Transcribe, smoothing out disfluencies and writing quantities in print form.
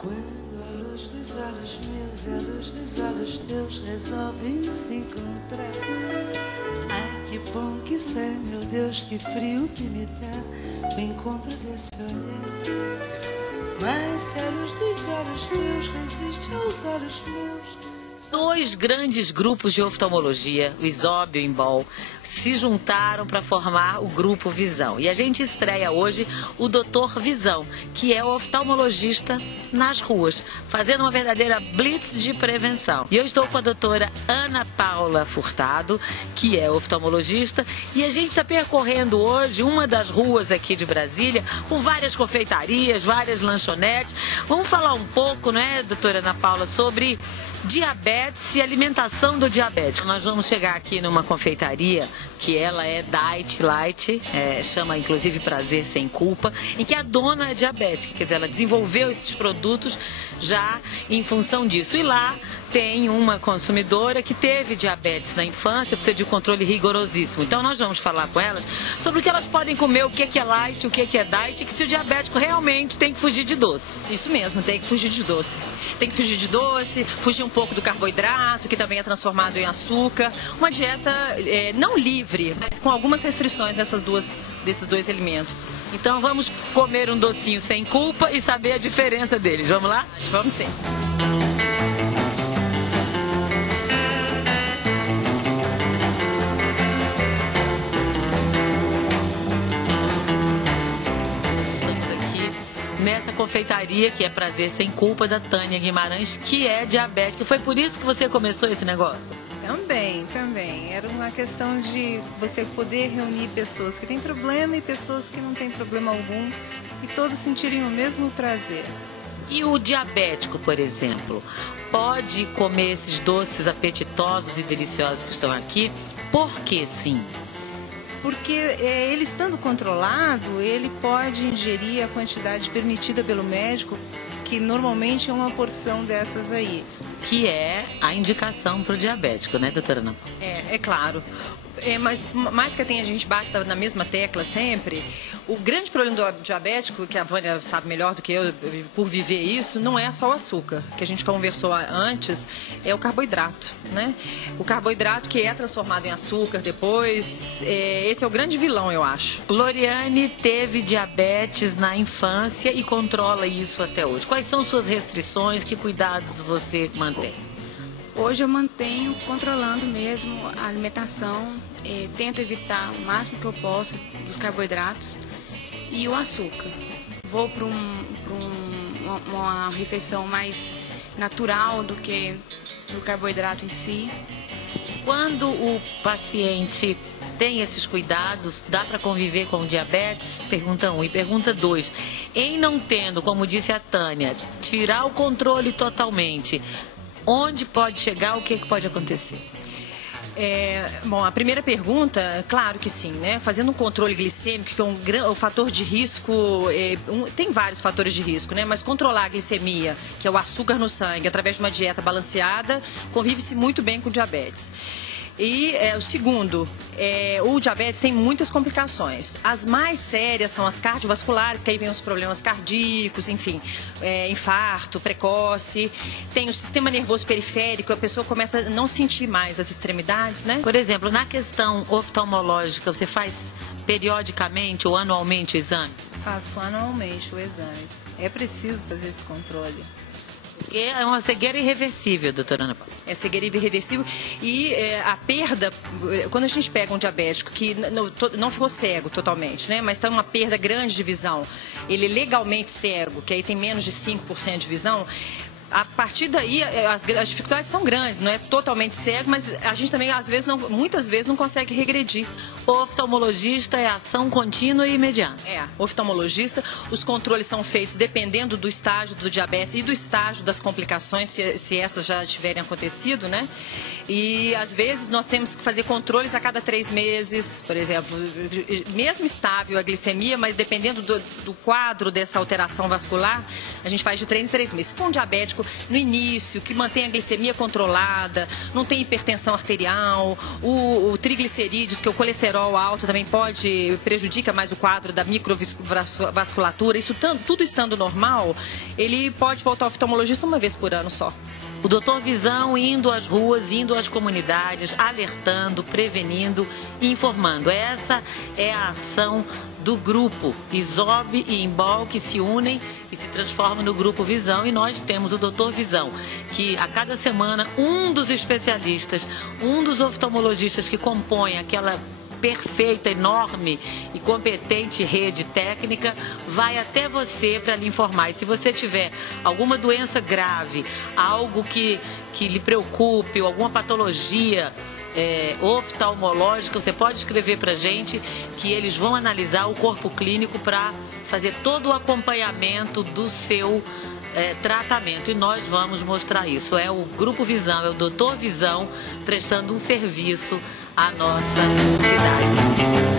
Quando a luz dos olhos meus e a luz dos olhos teus resolvem se encontrar. Ai, que bom que isso é, meu Deus, que frio que me dá o encontro desse olhar. Mas se a luz dos olhos teus resiste aos olhos meus... Dois grandes grupos de oftalmologia, o ISOB e o Embol, se juntaram para formar o Grupo Visão. E a gente estreia hoje o Dr. Visão, que é o oftalmologista nas ruas, fazendo uma verdadeira blitz de prevenção. E eu estou com a doutora Ana Paula Furtado, que é oftalmologista, e a gente está percorrendo hoje uma das ruas aqui de Brasília, com várias confeitarias, várias lanchonetes. Vamos falar um pouco, né, doutora Ana Paula, sobre diabetes e alimentação do diabético. Nós vamos chegar aqui numa confeitaria que ela é Diet Light, chama inclusive Prazer Sem Culpa, em que a dona é diabética, quer dizer, ela desenvolveu esses produtos já em função disso. E lá tem uma consumidora que teve diabetes na infância, precisa de um controle rigorosíssimo. Então nós vamos falar com elas sobre o que elas podem comer, o que é light, o que é diet, e que se o diabético realmente tem que fugir de doce. Isso mesmo, tem que fugir de doce. Tem que fugir de doce, fugir um pouco do carboidrato, que também é transformado em açúcar. Uma dieta não livre, mas com algumas restrições desses dois alimentos. Então vamos comer um docinho sem culpa e saber a diferença deles. Vamos lá? Vamos sim. Nessa confeitaria que é Prazer Sem Culpa, da Tânia Guimarães, que é diabética. Foi por isso que você começou esse negócio? Também. Era uma questão de você poder reunir pessoas que têm problema e pessoas que não têm problema algum e todos sentirem o mesmo prazer. E o diabético, por exemplo, pode comer esses doces apetitosos e deliciosos que estão aqui? Por que sim? Porque ele estando controlado, ele pode ingerir a quantidade permitida pelo médico, que normalmente é uma porção dessas aí. Que é a indicação para o diabético, né, doutora Ana? É claro. Mas mais que a gente bate na mesma tecla sempre, o grande problema do diabético, que a Vânia sabe melhor do que eu por viver isso, não é só o açúcar, que a gente conversou antes, é o carboidrato, né? O carboidrato que é transformado em açúcar depois, esse é o grande vilão, eu acho. Loriane teve diabetes na infância e controla isso até hoje. Quais são suas restrições? Que cuidados você mantém? Hoje eu mantenho controlando mesmo a alimentação, tento evitar o máximo que eu posso dos carboidratos e o açúcar. Vou para uma refeição mais natural do que o carboidrato em si. Quando o paciente tem esses cuidados, dá para conviver com o diabetes? Pergunta 1. E pergunta 2. Em não tendo, como disse a Tânia, tirar o controle totalmente, onde pode chegar, o que pode acontecer? Bom, a primeira pergunta, claro que sim, né? Fazendo um controle glicêmico, que é um fator de risco, tem vários fatores de risco, né? Mas controlar a glicemia, que é o açúcar no sangue, através de uma dieta balanceada, convive-se muito bem com o diabetes. E o segundo, o diabetes tem muitas complicações. As mais sérias são as cardiovasculares, que aí vem os problemas cardíacos, enfim, infarto precoce. Tem o sistema nervoso periférico, a pessoa começa a não sentir mais as extremidades, né? Por exemplo, na questão oftalmológica, você faz periodicamente ou anualmente o exame? Faço anualmente o exame. É preciso fazer esse controle. Porque é uma cegueira irreversível, doutora Ana Paula. É cegueira irreversível e a perda, quando a gente pega um diabético que não ficou cego totalmente, né, mas tem uma perda grande de visão, ele é legalmente cego, que aí tem menos de 5% de visão, a partir daí as dificuldades são grandes, não é totalmente cego, mas a gente também muitas vezes não consegue regredir. O oftalmologista é ação contínua e imediata. Oftalmologista, os controles são feitos dependendo do estágio do diabetes e do estágio das complicações, se essas já tiverem acontecido, né? E às vezes nós temos que fazer controles a cada 3 meses, por exemplo, mesmo estável a glicemia, mas dependendo do quadro dessa alteração vascular, a gente faz de 3 em 3 meses. Se for um diabético médico no início, que mantém a glicemia controlada, não tem hipertensão arterial, o triglicerídeos, que é o colesterol alto também prejudica mais o quadro da microvasculatura. Isso tudo estando normal, ele pode voltar ao oftalmologista uma vez por ano só. O Doutor Visão indo às ruas, indo às comunidades, alertando, prevenindo e informando. Essa é a ação do grupo ISOB e Imbol, que se unem e se transformam no Grupo Visão. E nós temos o Doutor Visão, que a cada semana um dos especialistas, um dos oftalmologistas que compõem aquela perfeita, enorme e competente rede técnica vai até você para lhe informar. E se você tiver alguma doença grave, algo que lhe preocupe, ou alguma patologia oftalmológica, você pode escrever para a gente, que eles vão analisar o corpo clínico para fazer todo o acompanhamento do seu tratamento. E nós vamos mostrar isso. É o Grupo Visão, é o Doutor Visão prestando um serviço à nossa cidade.